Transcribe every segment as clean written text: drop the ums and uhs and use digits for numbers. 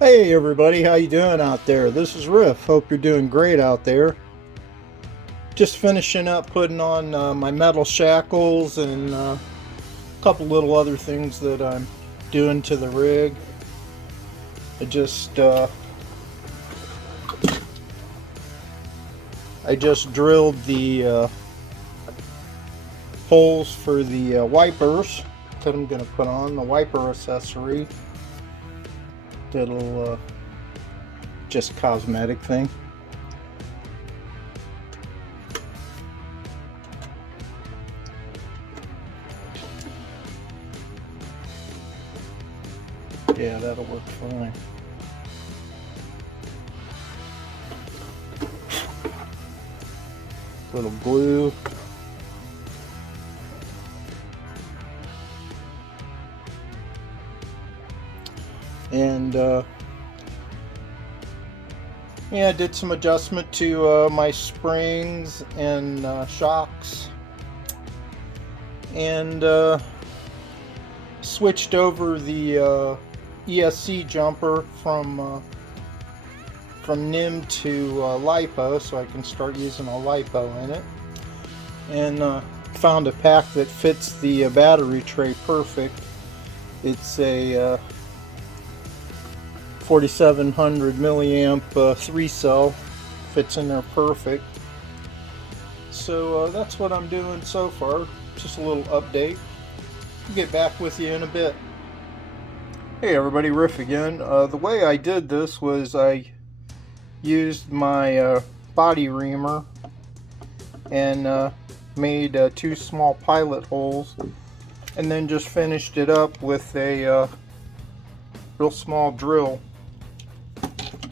Hey everybody, how you doing out there? This is Riff. Hope you're doing great out there. Just finishing up putting on my metal shackles and a couple little other things that I'm doing to the rig. I just drilled the holes for the wipers that I'm going to put on, the wiper accessory. Little just cosmetic thing. Yeah, that'll work fine. Little glue. And yeah, I did some adjustment to my springs and shocks, and switched over the ESC jumper from NIM to LiPo, so I can start using a LiPo in it, and found a pack that fits the battery tray perfect. It's a 4700 milliamp 3-cell, fits in there perfect. So that's what I'm doing so far, just a little update. I'll get back with you in a bit. Hey everybody, Riff again. The way I did this was I used my body reamer and made 2 small pilot holes, and then just finished it up with a real small drill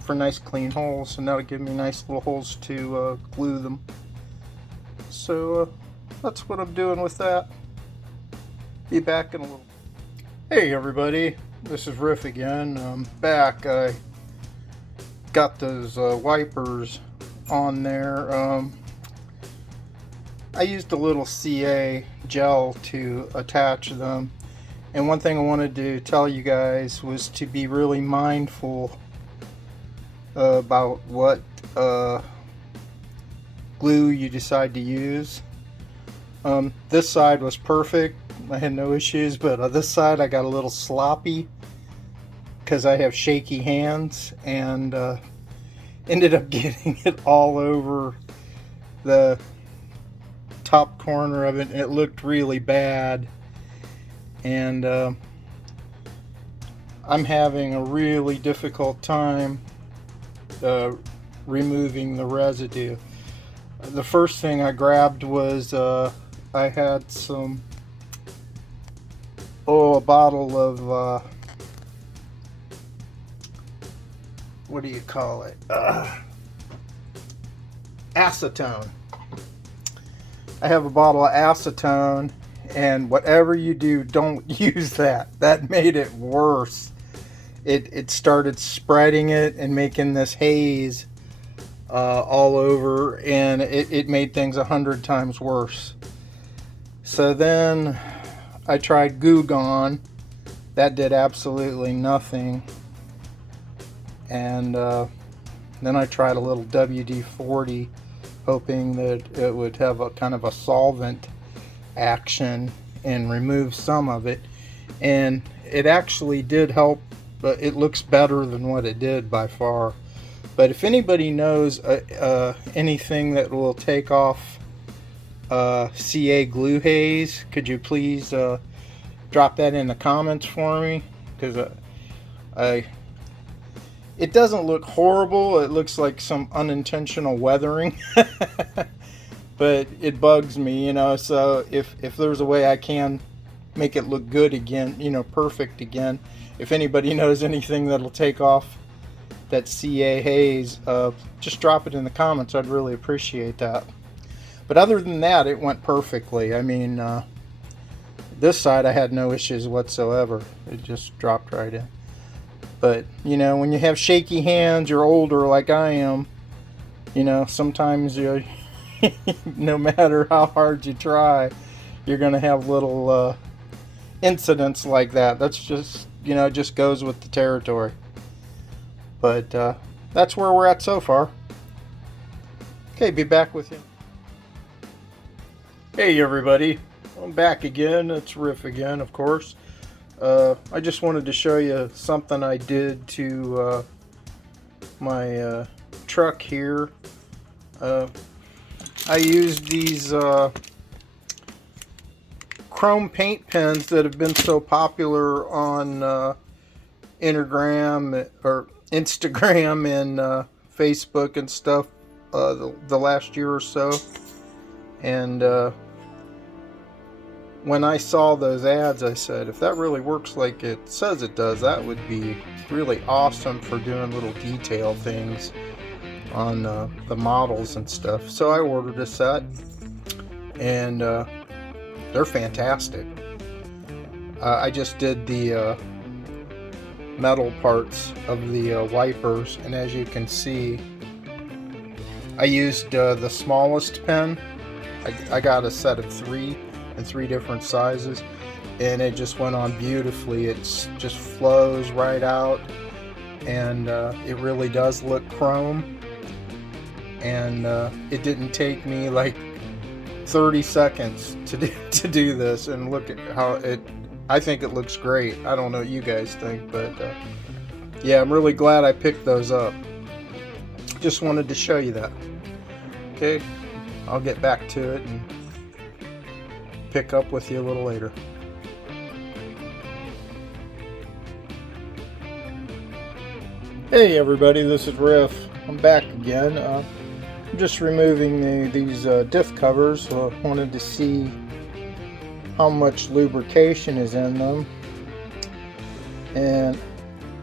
for nice clean holes, and that'll give me nice little holes to glue them. So that's what I'm doing with that. Be back in a little. Hey everybody, this is Riff again. I'm back. I got those wipers on there. I used a little CA gel to attach them, and one thing I wanted to tell you guys was to be really mindful about what glue you decide to use. This side was perfect, I had no issues, but on this side I got a little sloppy because I have shaky hands, and ended up getting it all over the top corner of it, and it looked really bad. And I'm having a really difficult time removing the residue. The first thing I grabbed was I had some a bottle of what do you call it, acetone. I have a bottle of acetone, and whatever you do, don't use that. That made it worse. It started spreading it and making this haze all over, and it made things 100 times worse. So then I tried Goo Gone. That did absolutely nothing. And then I tried a little WD-40, hoping that it would have a kind of a solvent action and remove some of it, and it actually did help, but it looks better than what it did by far. But if anybody knows anything that will take off CA glue haze, could you please drop that in the comments for me? Because it doesn't look horrible, it looks like some unintentional weathering. But it bugs me, you know, so if there's a way I can make it look good again, you know, perfect again, if anybody knows anything that'll take off that CA haze, just drop it in the comments. I'd really appreciate that. But other than that, it went perfectly. I mean, this side I had no issues whatsoever. It just dropped right in. But, you know, when you have shaky hands, you're older like I am, you know, sometimes you no matter how hard you try, you're going to have little incidents like that. That's just, you know, just goes with the territory. But that's where we're at so far. Okay, be back with you. Hey everybody, I'm back again. It's Riff again, of course. I just wanted to show you something I did to my truck here. I used these chrome paint pens that have been so popular on Instagram and Facebook and stuff the last year or so. And when I saw those ads, I said, if that really works like it says it does, that would be really awesome for doing little detail things on the models and stuff. So I ordered a set, and they're fantastic. I just did the metal parts of the wipers, and as you can see, I used the smallest pen. I got a set of 3 in 3 different sizes, and it just went on beautifully. It just flows right out, and it really does look chrome. And it didn't take me like 30 seconds to do this, and look at how I think it looks great. I don't know what you guys think, but yeah, I'm really glad I picked those up. Just wanted to show you that. Okay, I'll get back to it and pick up with you a little later. Hey everybody, this is Riff. I'm back again. I'm just removing these diff covers. Wanted to see how much lubrication is in them, and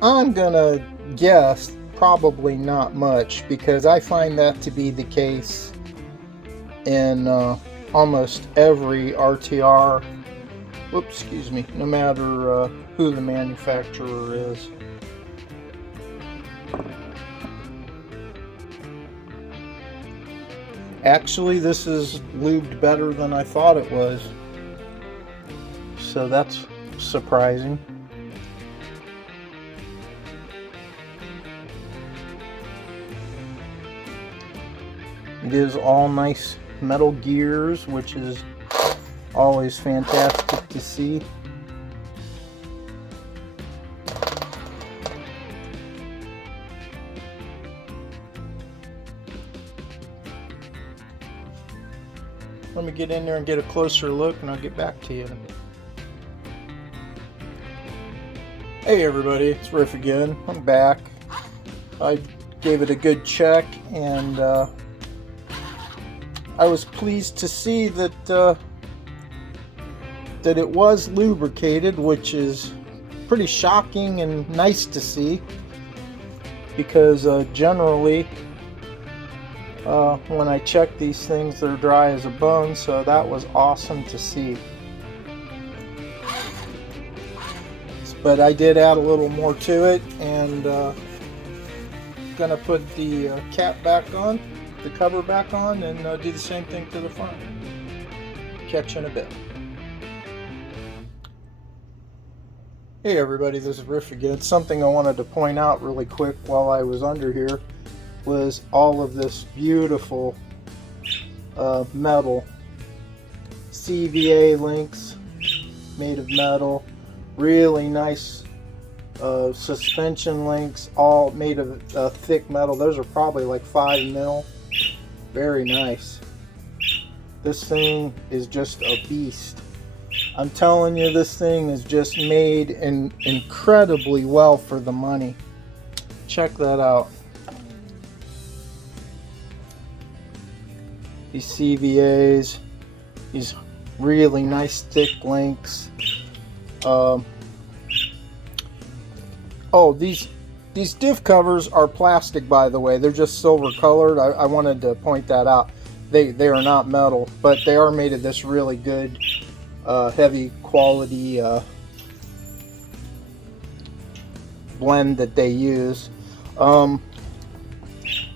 I'm gonna guess probably not much, because I find that to be the case in almost every RTR. Whoops, excuse me. No matter who the manufacturer is. Actually, this is lubed better than I thought it was, so that's surprising. It is all nice metal gears, which is always fantastic to see. Let me get in there and get a closer look, and I'll get back to you in a bit. Hey everybody, it's Riff again. I'm back. I gave it a good check, and I was pleased to see that that it was lubricated, which is pretty shocking and nice to see, because generally when I check these things, they're dry as a bone, so that was awesome to see. But I did add a little more to it, and gonna put the cap back on, the cover back on, and do the same thing to the front. Catch you in a bit. Hey everybody, this is Riff again. Something I wanted to point out really quick while I was under here was all of this beautiful metal CVA links made of metal, really nice suspension links, all made of thick metal. Those are probably like 5 mil. Very nice. This thing is just a beast. I'm telling you, this thing is just made incredibly well for the money. Check that out. These CVAs, these really nice thick links. Oh, these diff covers are plastic, by the way. They're just silver colored. I wanted to point that out. They are not metal, but they are made of this really good heavy quality blend that they use.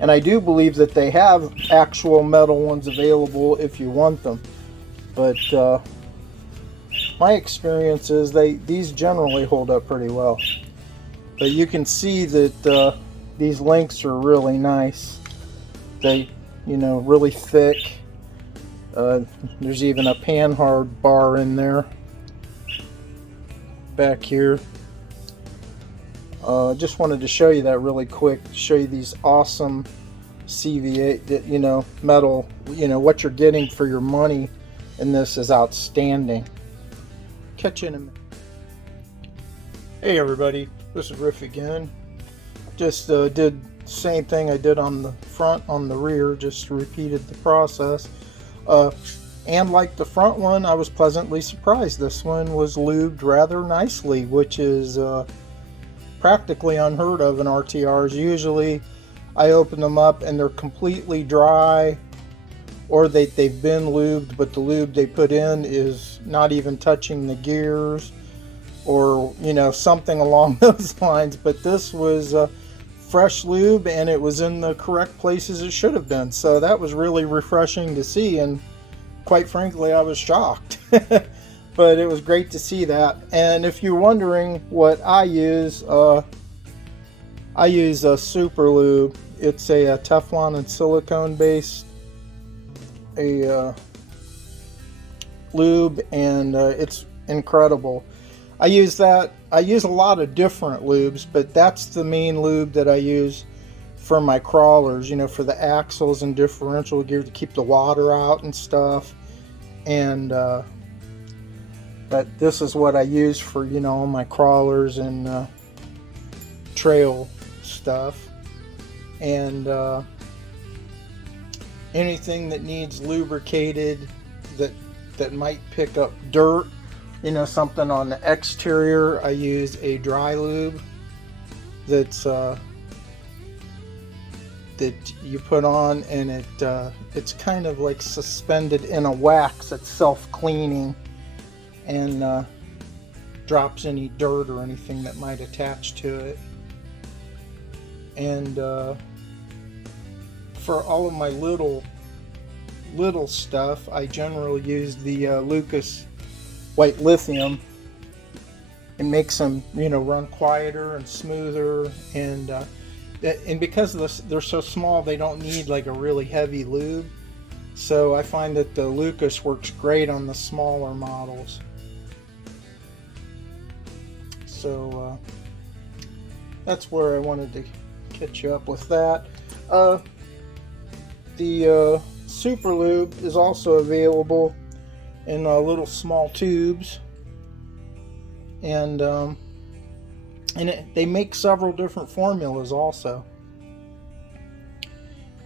And I do believe that they have actual metal ones available if you want them. But my experience is these generally hold up pretty well. But you can see that these links are really nice. They, you know, really thick. There's even a panhard bar in there back here. Just wanted to show you that really quick, show you these awesome CVA, you know, metal, you know, what you're getting for your money in this is outstanding. Catch you in a minute. Hey everybody, this is Riff again. Just did the same thing I did on the front, on the rear, just repeated the process. And like the front one, I was pleasantly surprised. This one was lubed rather nicely, which is practically unheard of in RTRs. Usually I open them up and they're completely dry, or they've been lubed, but the lube they put in is not even touching the gears, or, you know, something along those lines. But this was fresh lube, and it was in the correct places it should have been. So that was really refreshing to see, and quite frankly I was shocked. But it was great to see that. And if you're wondering what I use a super lube. It's a Teflon and silicone based lube, and it's incredible. I use that. I use a lot of different lubes, but that's the main lube that I use for my crawlers, you know, for the axles and differential gear to keep the water out and stuff. And but this is what I use for, you know, my crawlers and trail stuff. And anything that needs lubricated that might pick up dirt, you know, something on the exterior, I use a dry lube that's that you put on, and it's kind of like suspended in a wax. It's self-cleaning, and drops any dirt or anything that might attach to it. And for all of my little stuff, I generally use the Lucas white lithium. It makes them, you know, run quieter and smoother, and because they're so small, they don't need like a really heavy lube. So I find that the Lucas works great on the smaller models. So that's where I wanted to catch you up with that. The super lube is also available in little small tubes, and they make several different formulas also.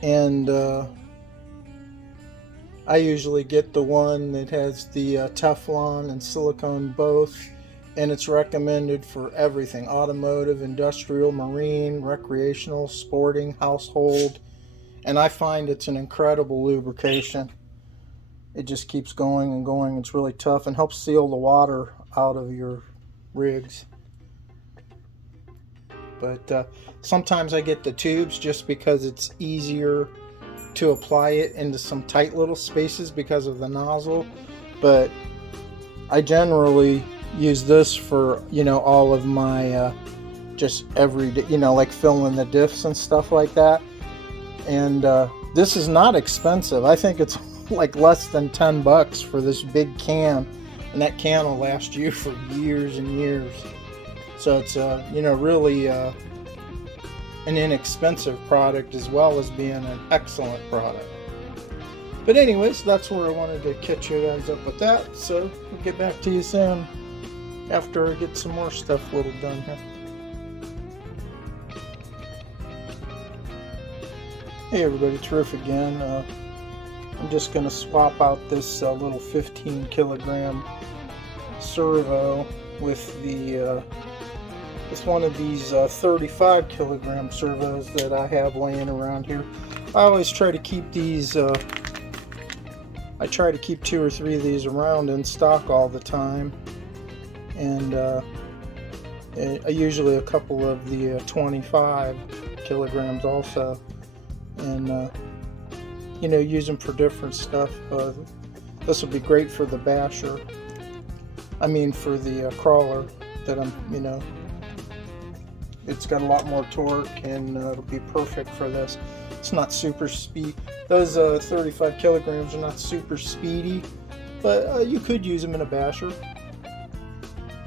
And I usually get the one that has the Teflon and silicone both, and it's recommended for everything: automotive, industrial, marine, recreational, sporting, household. And I find it's an incredible lubrication. It just keeps going and going. It's really tough and helps seal the water out of your rigs. But sometimes I get the tubes just because it's easier to apply it into some tight little spaces because of the nozzle. But I generally use this for, you know, all of my just everyday, you know, like filling the diffs and stuff like that. And this is not expensive. I think it's like less than $10 for this big can, and that can will last you for years and years. So it's you know, really an inexpensive product, as well as being an excellent product. But anyways, that's where I wanted to catch you guys up with that. So we'll get back to you soon after I get some more stuff a little done here. Hey everybody, it's Riff again. I'm just going to swap out this little 15 kilogram servo with the with one of these 35 kilogram servos that I have laying around here. I always try to keep these, I try to keep 2 or 3 of these around in stock all the time. And usually a couple of the 25 kilograms also. And you know, use them for different stuff. This will be great for the basher. I mean, for the crawler that I'm, you know, it's got a lot more torque, and it'll be perfect for this. It's not super speed. Those 35 kilograms are not super speedy, but you could use them in a basher.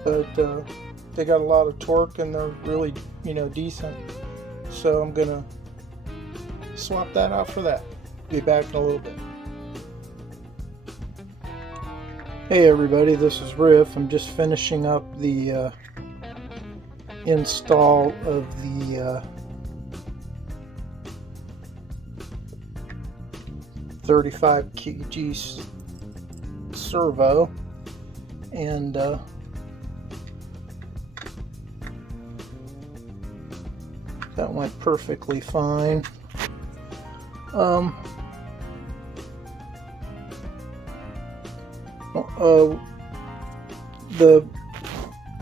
But they got a lot of torque and they're really, decent. So I'm gonna swap that out for that. Be back in a little bit. Hey everybody, this is Riff. I'm just finishing up the install of the 35 kg servo, and that went perfectly fine.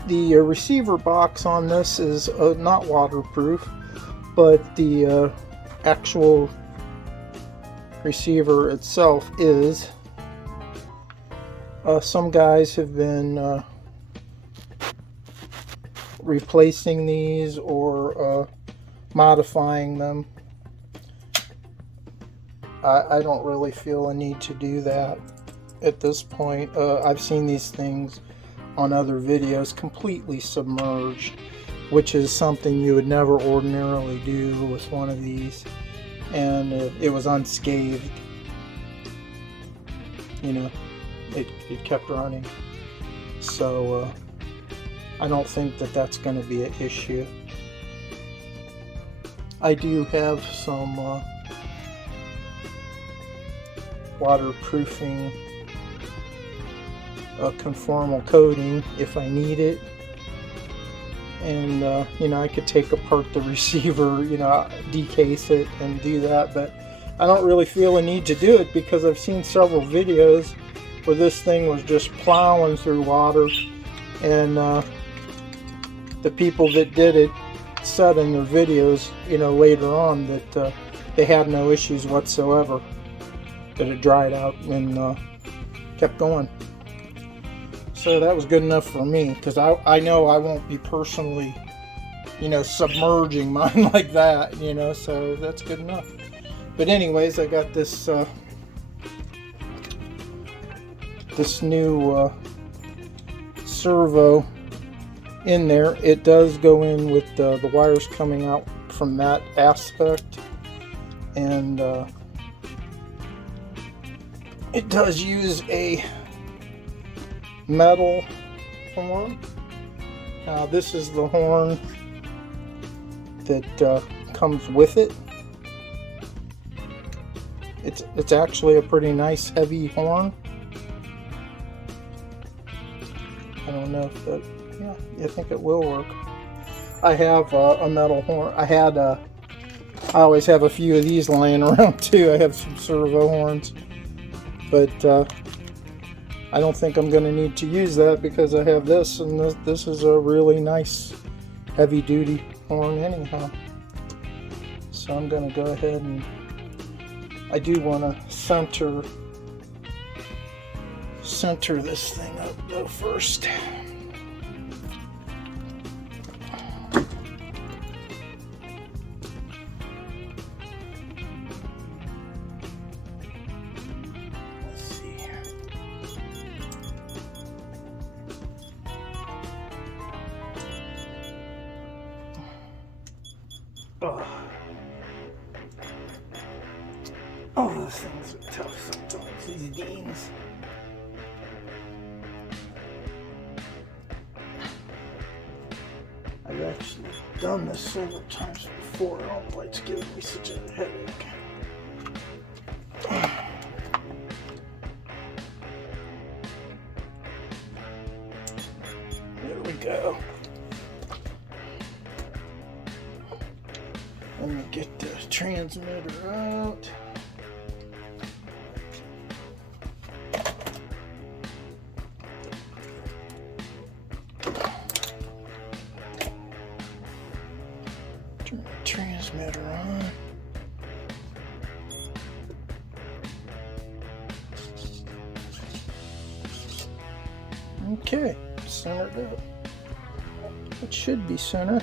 The receiver box on this is not waterproof, but the actual receiver itself is. Some guys have been replacing these or modifying them. I don't really feel a need to do that at this point. I've seen these things on other videos completely submerged, which is something you would never ordinarily do with one of these, and it was unscathed. It kept running, so I don't think that that's going to be an issue. I do have some waterproofing conformal coating if I need it, and I could take apart the receiver, decase it and do that, but I don't really feel a need to do it because I've seen several videos where this thing was just plowing through water, and the people that did it said in their videos, later on, that they had no issues whatsoever, that it dried out and kept going. So that was good enough for me, because I know I won't be personally, submerging mine like that, so that's good enough. But anyways, I got this this new servo in there. It does go in with the wires coming out from that aspect, and it does use a metal horn. Now this is the horn that comes with it. It's actually a pretty nice heavy horn. I don't know if that, I think it will work. I have a metal horn. I always have a few of these laying around too. I have some servo horns, but I don't think I'm going to need to use that because I have this, and this is a really nice heavy duty horn anyhow. So I'm going to go ahead, and I do want to center this thing up though first. Oh, those things are tough sometimes, these beans. I've actually done this several times before. I don't like to give me such a headache. There we go. Let me get the transmitter out. Turn the transmitter on. Okay, centered up. It should be center.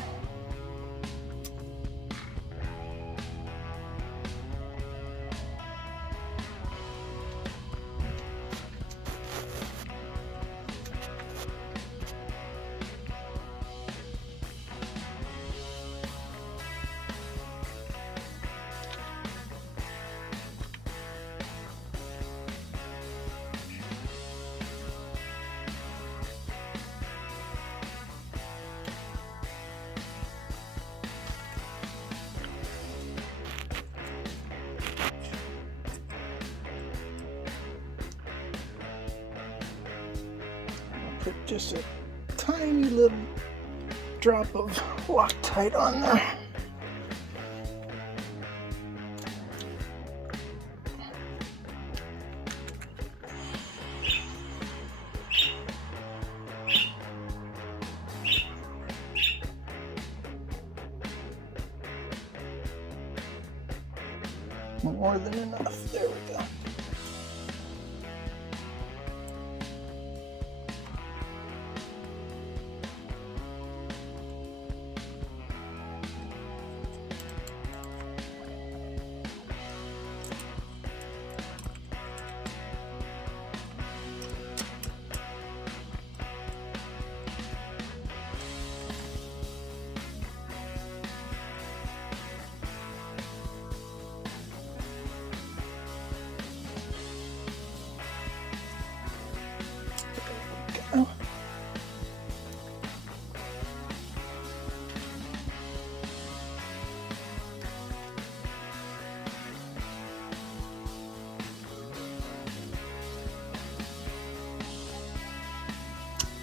put just a tiny little drop of Loctite on there. More than enough. There we go.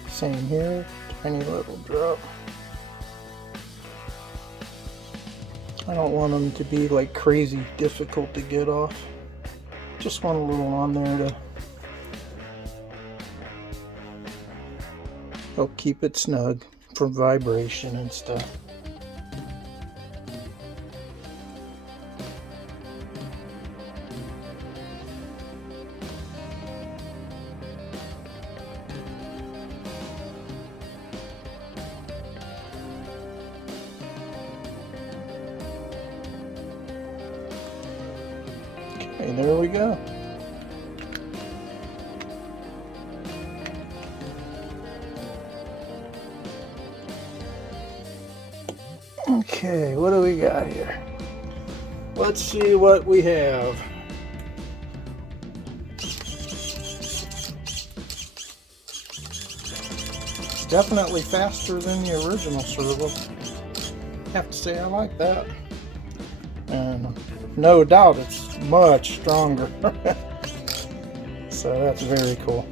Same here, tiny little drop. I don't want them to be like crazy difficult to get off. Just want a little on there to help keep it snug from vibration and stuff. Okay, there we go. Okay, what do we got here? Let's see what we have. It's definitely faster than the original Servo. Have to say I like that. And no doubt it's much stronger. So that's very cool.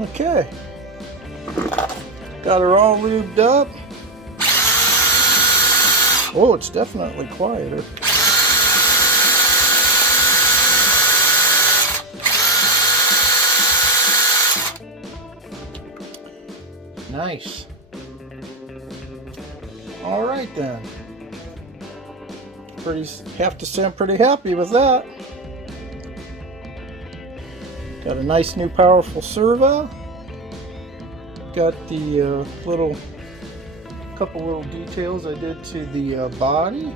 Okay, got her all lubed up. Oh, it's definitely quieter. Nice. All right then. Have to say I'm pretty happy with that. Got a nice new powerful servo. Got the couple little details I did to the body.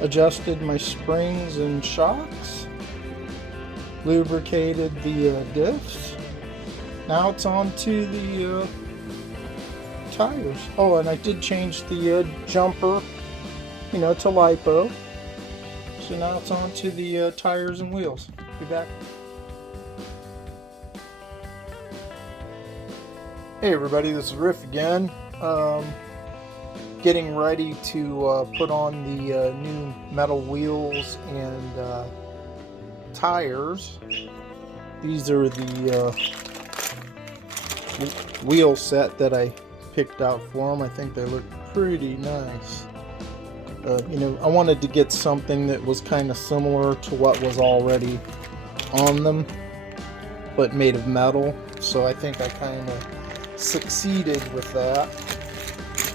Adjusted my springs and shocks. Lubricated the diffs. Now it's on to the tires. Oh, and I did change the jumper, to lipo. So now it's on to the tires and wheels. Be back. Hey everybody, this is Riff again. Getting ready to put on the new metal wheels and tires. These are the wheel set that I picked out for them. I think they look pretty nice. I wanted to get something that was kind of similar to what was already on them, but made of metal. So I think I kind of succeeded with that.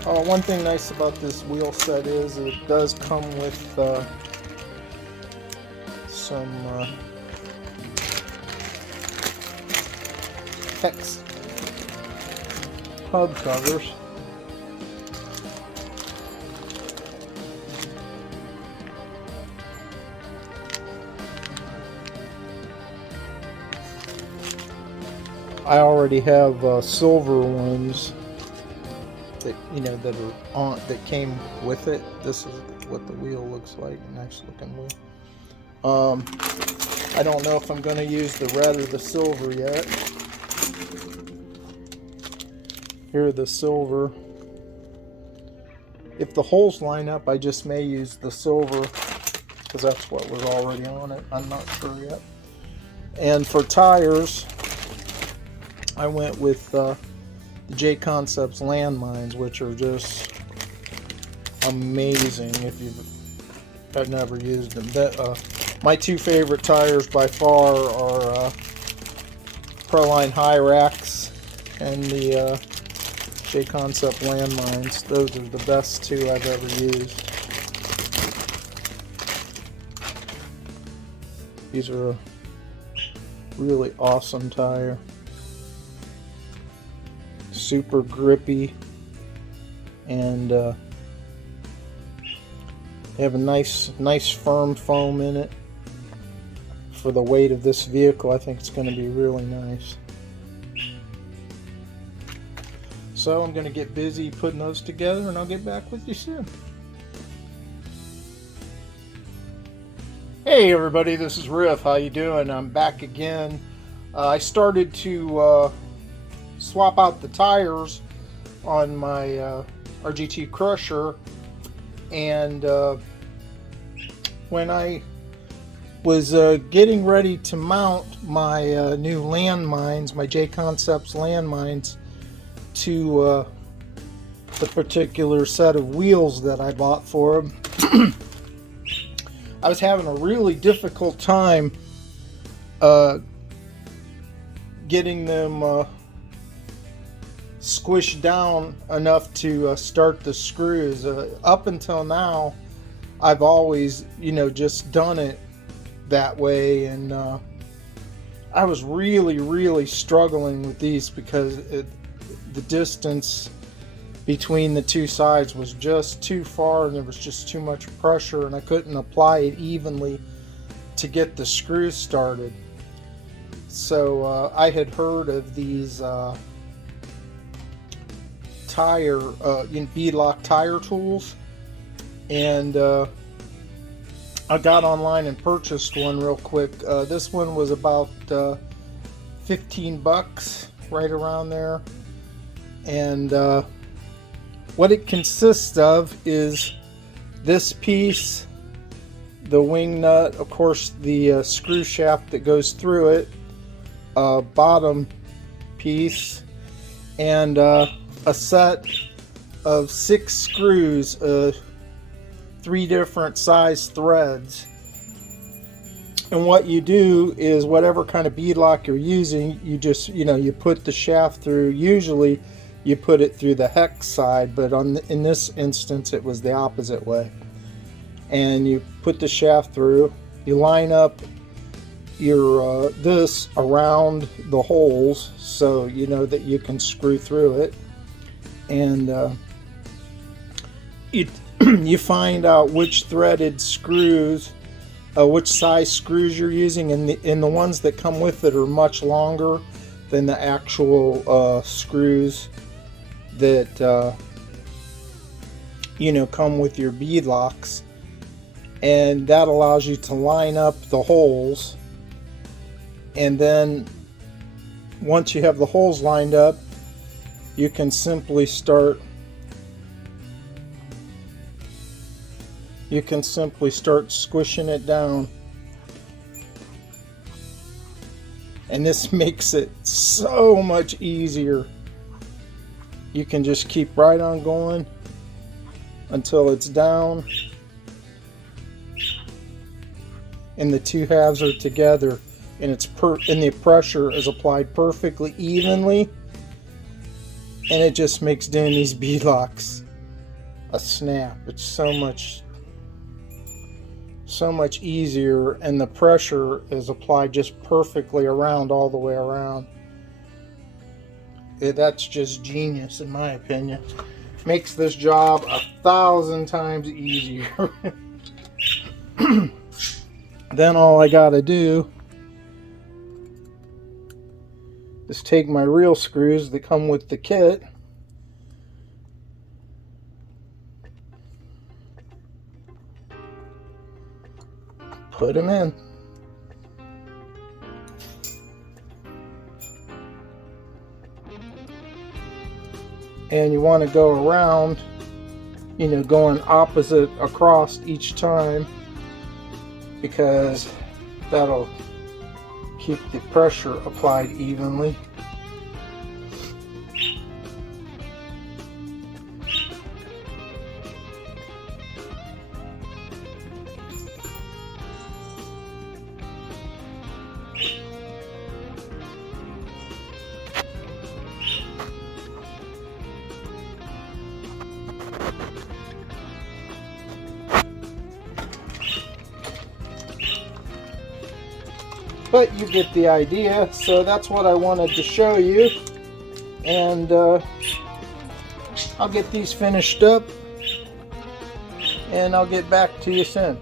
One thing nice about this wheel set is it does come with some hex hub covers. I already have silver ones that that are on, that came with it. This is what the wheel looks like. Nice looking wheel. I don't know if I'm going to use the red or the silver yet. Here, the silver. If the holes line up, I just may use the silver because that's what was already on it. I'm not sure yet. And for tires, I went with the J Concepts landmines, which are just amazing if I've never used them. My two favorite tires by far are Proline Hyrax and the J Concept landmines. Those are the best two I've ever used. These are a really awesome tire. Super grippy, and they have a nice firm foam in it. For the weight of this vehicle, I think it's going to be really nice. So I'm going to get busy putting those together, and I'll get back with you soon. Hey everybody, this is Riff. How you doing? I'm back again. I started to swap out the tires on my RGT Crusher, and when I was getting ready to mount my new landmines, my J Concepts landmines, to the particular set of wheels that I bought for them, I was having a really difficult time getting them squished down enough to start the screws. Up until now, I've always, just done it that way, and I was really struggling with these because the distance between the two sides was just too far, and there was just too much pressure, and I couldn't apply it evenly to get the screws started. So I had heard of these beadlock tire tools, and I got online and purchased one real quick. This one was about 15 bucks, right around there. And what it consists of is this piece, the wing nut, of course the screw shaft that goes through it, bottom piece, and a set of 6 screws, 3 different size threads. And what you do is, whatever kind of beadlock you're using, you just, you put the shaft through. Usually you put it through the hex side, but in this instance it was the opposite way. And you put the shaft through, you line up your this around the holes so you know that you can screw through it, and you find out which threaded screws, which size screws you're using, and the ones that come with it are much longer than the actual screws that come with your beadlocks, and that allows you to line up the holes. And then once you have the holes lined up, you can simply start squishing it down, and this makes it so much easier. You can just keep right on going until it's down and the two halves are together, and and the pressure is applied perfectly evenly, and it just makes doing these beadlocks a snap. It's so much easier, and the pressure is applied just perfectly around, all the way around. That's just genius, in my opinion. Makes this job 1,000 times easier. Then all I gotta do is take my real screws that come with the kit, put them in. And you want to go around, you know, going opposite across each time, because that'll keep the pressure applied evenly. But you get the idea, so that's what I wanted to show you. And I'll get these finished up and I'll get back to you soon.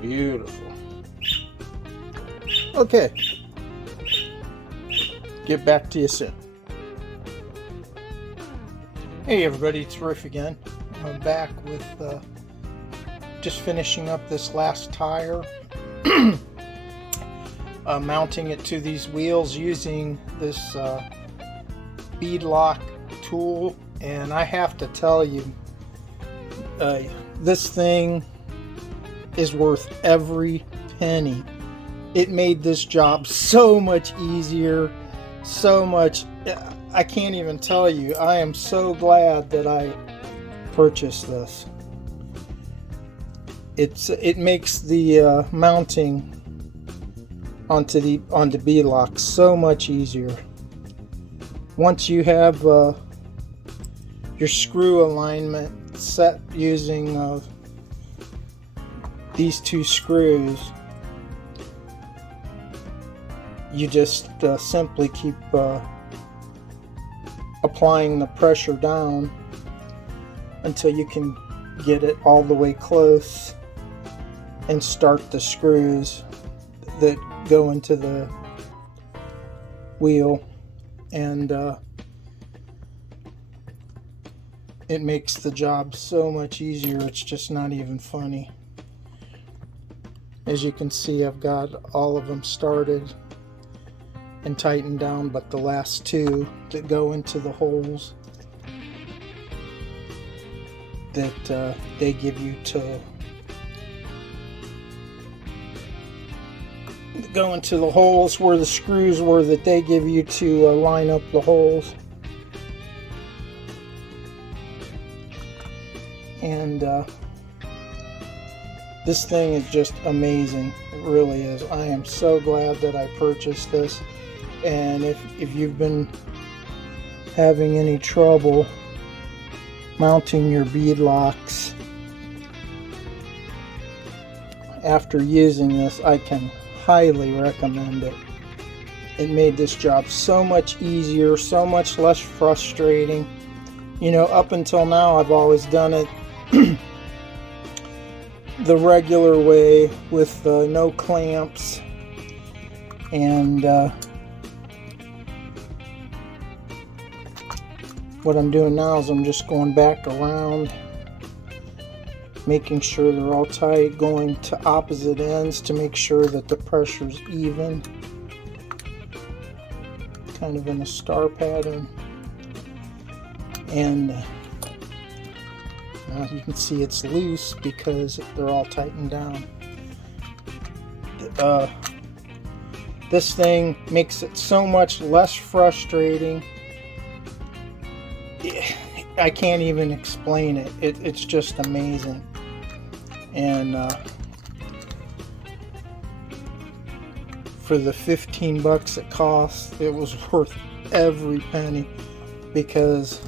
Beautiful. Okay. Get back to you soon. Hey everybody, it's Riff again. I'm back with just finishing up this last tire. Mounting it to these wheels using this beadlock tool. And I have to tell you, this thing is worth every penny. It made this job so much easier, so much. I can't even tell you. I am so glad that I purchased this. It makes the mounting onto beadlock so much easier. Once you have your screw alignment set using these two screws, you just simply keep applying the pressure down until you can get it all the way close and start the screws that go into the wheel, and it makes the job so much easier. It's just not even funny. As you can see, I've got all of them started and tightened down, but the last two that go into the holes that they give you to go into the holes where the screws were that they give you to line up the holes. And this thing is just amazing. It really is. I am so glad that I purchased this. And if you've been having any trouble mounting your beadlocks after using this, I can highly recommend it. It made this job so much easier, so much less frustrating. You know, up until now I've always done it the regular way with no clamps, and what I'm doing now is I'm just going back around, making sure they're all tight, going to opposite ends to make sure that the pressure's even, kind of in a star pattern. And now you can see it's loose because they're all tightened down. This thing makes it so much less frustrating. I can't even explain it. It's just amazing. And for the 15 bucks it cost, it was worth every penny, because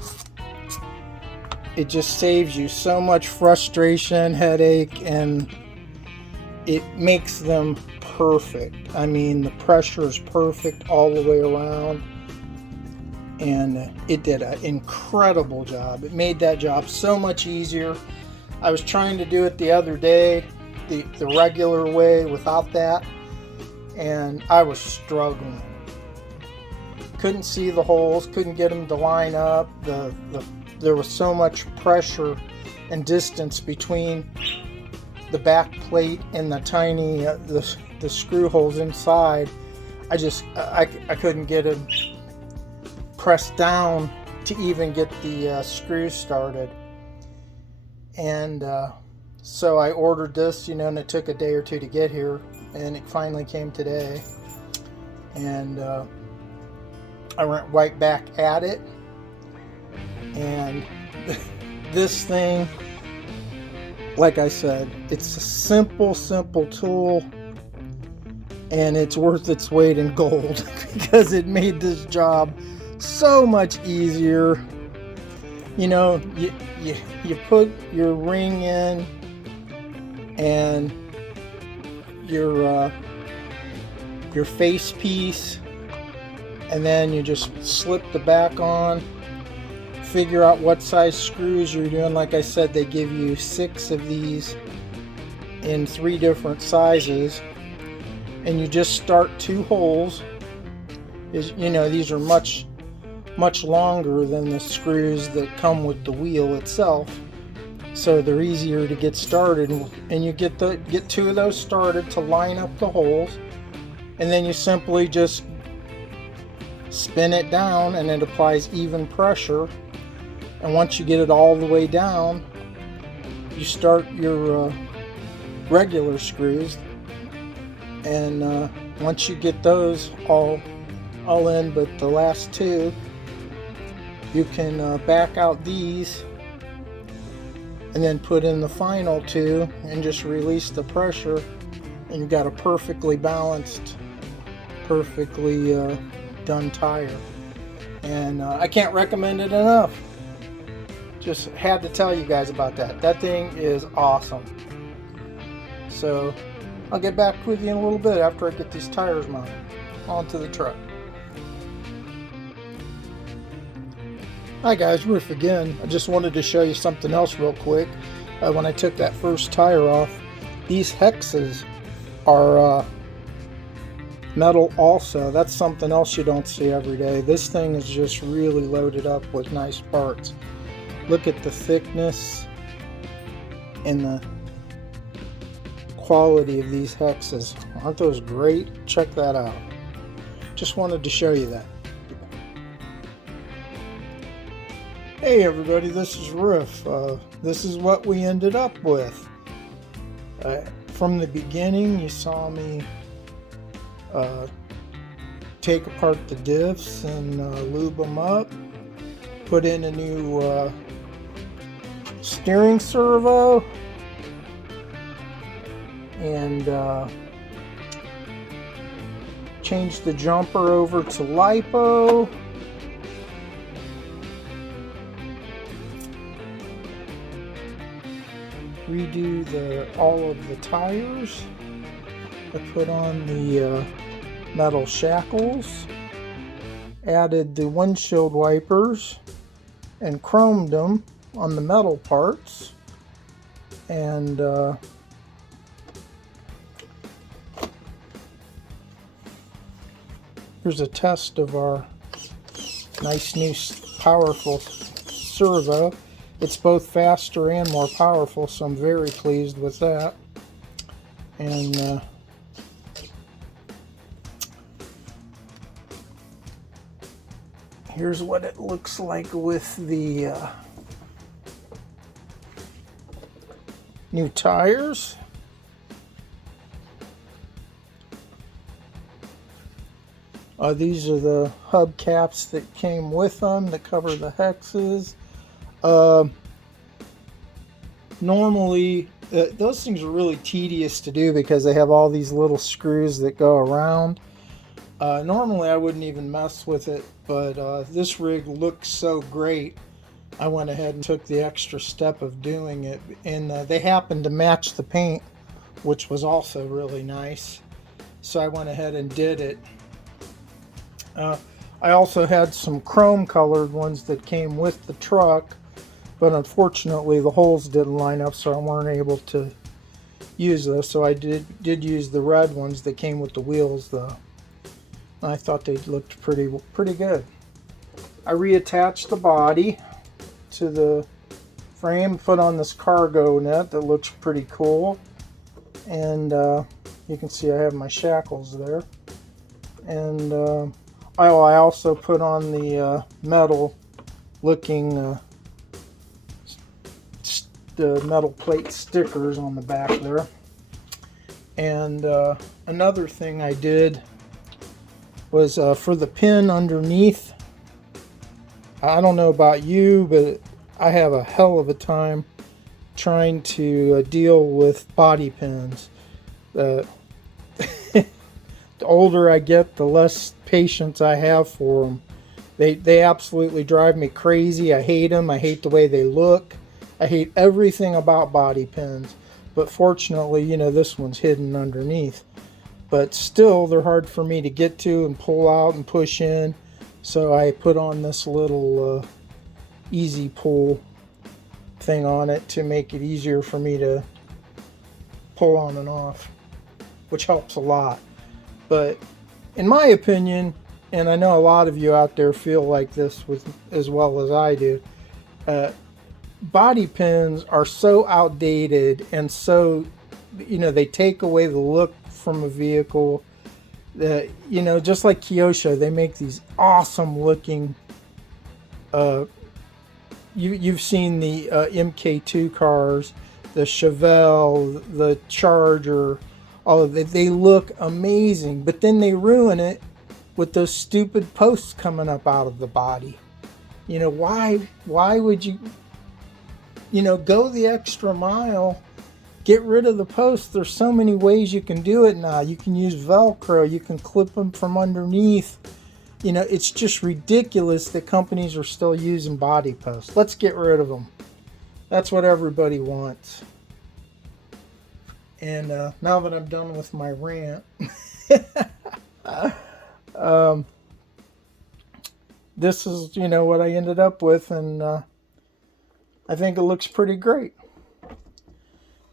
it just saves you so much frustration, headache, and it makes them perfect. I mean, the pressure is perfect all the way around, and it did an incredible job. It made that job so much easier. I was trying to do it the other day, the regular way without that, and I was struggling. Couldn't see the holes, couldn't get them to line up. There was so much pressure and distance between the back plate and the tiny the screw holes inside. I couldn't get them pressed down to even get the screws started. And so I ordered this, you know, and it took a day or two to get here, and it finally came today. And I went right back at it, and this thing, like I said, it's a simple tool, and it's worth its weight in gold because it made this job so much easier. You know, you put your ring in and your face piece, and then you just slip the back on, figure out what size screws you're doing. Like I said, they give you 6 of these in 3 different sizes, and you just start 2 holes. You know, these are much longer than the screws that come with the wheel itself, so they're easier to get started, and you get 2 of those started to line up the holes, and then you simply just spin it down and it applies even pressure. And once you get it all the way down, you start your regular screws, and once you get those all in but the last 2, you can back out these and then put in the final 2 and just release the pressure, and you've got a perfectly balanced, perfectly done tire. And I can't recommend it enough. Just had to tell you guys about that. That thing is awesome. So I'll get back with you in a little bit after I get these tires mounted onto the truck. Hi guys, Riff again. I just wanted to show you something else real quick. When I took that first tire off, these hexes are metal also. That's something else you don't see every day. This thing is just really loaded up with nice parts. Look at the thickness and the quality of these hexes. Aren't those great? Check that out. Just wanted to show you that. Hey everybody, this is Riff. This is what we ended up with. From the beginning, you saw me take apart the diffs and lube them up, put in a new steering servo, and change the jumper over to lipo. Redo all of the tires. I put on the metal shackles, added the windshield wipers, and chromed them on the metal parts. And here's a test of our nice new powerful servo. It's both faster and more powerful, so I'm very pleased with that. And here's what it looks like with the new tires. These are the hubcaps that came with them that cover the hexes. Normally, those things are really tedious to do because they have all these little screws that go around. Normally I wouldn't even mess with it, but this rig looks so great, I went ahead and took the extra step of doing it. And they happened to match the paint, which was also really nice, so I went ahead and did it. I also had some chrome colored ones that came with the truck, but unfortunately the holes didn't line up, so I weren't able to use those. So I did use the red ones that came with the wheels though. I thought they looked pretty good. I reattached the body to the frame, put on this cargo net that looks pretty cool, and you can see I have my shackles there. And I also put on the metal looking the metal plate stickers on the back there. And another thing I did was for the pin underneath. I don't know about you, but I have a hell of a time trying to deal with body pins. The older I get, the less patience I have for them. They absolutely drive me crazy. I hate them. I hate the way they look. I hate everything about body pins. But fortunately, you know, this one's hidden underneath. But still, they're hard for me to get to and pull out and push in. So I put on this little easy pull thing on it to make it easier for me to pull on and off, which helps a lot. But in my opinion, and I know a lot of you out there feel like this as well as I do, body pins are so outdated and so, you know, they take away the look from a vehicle. That, you know, just like Kyosho, they make these awesome looking you've seen the MK2 cars, the Chevelle, the Charger, all of it. They look amazing, but then they ruin it with those stupid posts coming up out of the body. You know, why would you, you know, go the extra mile? Get rid of the posts. There's so many ways you can do it now. You can use Velcro. You can clip them from underneath. You know, it's just ridiculous that companies are still using body posts. Let's get rid of them. That's what everybody wants. And now that I'm done with my rant, this is, you know, what I ended up with, and I think it looks pretty great.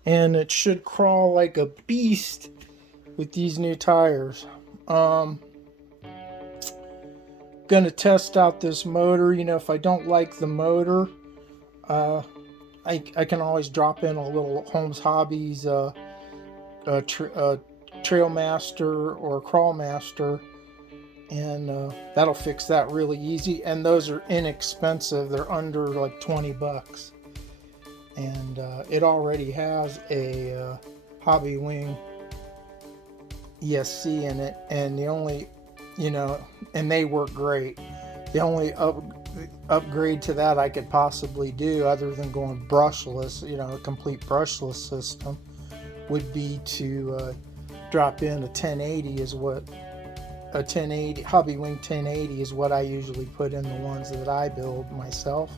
And it should crawl like a beast with these new tires. Gonna test out this motor. You know, if I don't like the motor, I can always drop in a little Holmes Hobbies Trailmaster or Crawlmaster, and that'll fix that really easy. And those are inexpensive. They're under like 20 bucks. And it already has a Hobby Wing ESC in it, and the only, you know, and they work great. The only upgrade to that I could possibly do, other than going brushless, you know, a complete brushless system, would be to drop in a 1080 is what a 1080 Hobby Wing 1080 is what I usually put in the ones that I build myself.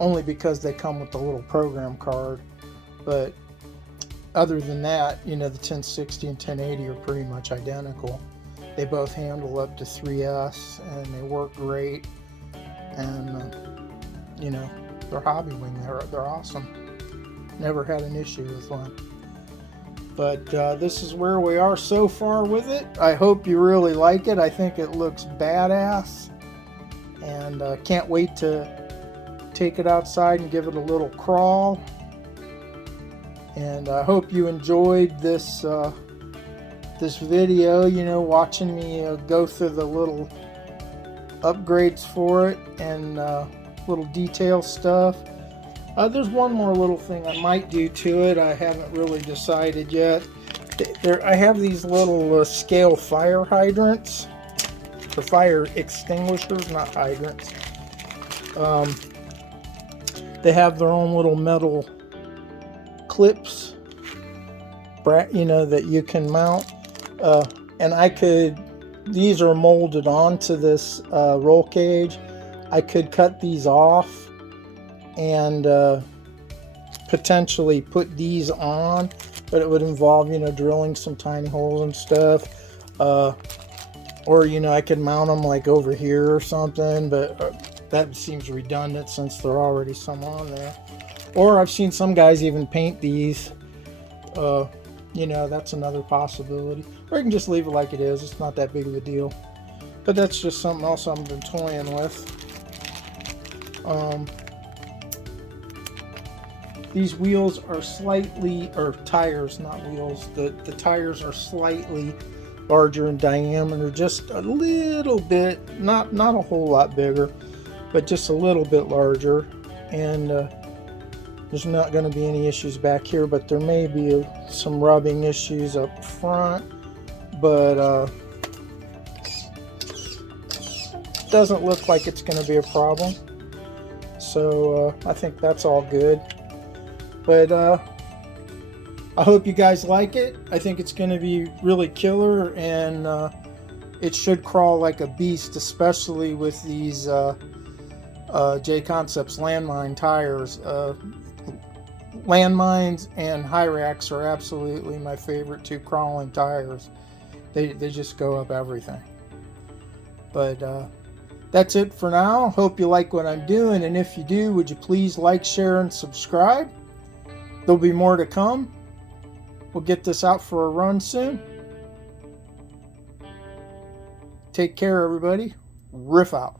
Only because they come with the little program card. But other than that, you know, the 1060 and 1080 are pretty much identical. They both handle up to 3S, and they work great. And you know, they're Hobby Wing. They're awesome. Never had an issue with one. But this is where we are so far with it. I hope you really like it. I think it looks badass, and can't wait to take it outside and give it a little crawl. And I hope you enjoyed this this video, you know, watching me go through the little upgrades for it and little detail stuff. There's one more little thing I might do to it. I haven't really decided yet. I have these little scale fire hydrants, or fire extinguishers, not hydrants. They have their own little metal clips, you know, that you can mount. And these are molded onto this roll cage. I could cut these off and potentially put these on, but it would involve, you know, drilling some tiny holes and stuff. Or, you know, I could mount them like over here or something, but that seems redundant since there are already some on there. Or I've seen some guys even paint these. You know, that's another possibility. Or you can just leave it like it is. It's not that big of a deal. But that's just something else I've been toying with. These wheels are slightly, or tires, not wheels. The tires are slightly larger in diameter, just a little bit, not a whole lot bigger, but just a little bit larger. And there's not going to be any issues back here, but there may be some rubbing issues up front. But doesn't look like it's going to be a problem. So I think that's all good. But I hope you guys like it. I think it's going to be really killer, and it should crawl like a beast, especially with these J-Concepts landmine tires. Landmines and Hyrax are absolutely my favorite two crawling tires. They just go up everything. But that's it for now. Hope you like what I'm doing, and if you do, would you please like, share, and subscribe? There'll be more to come. We'll get this out for a run soon. Take care, everybody. Riff out.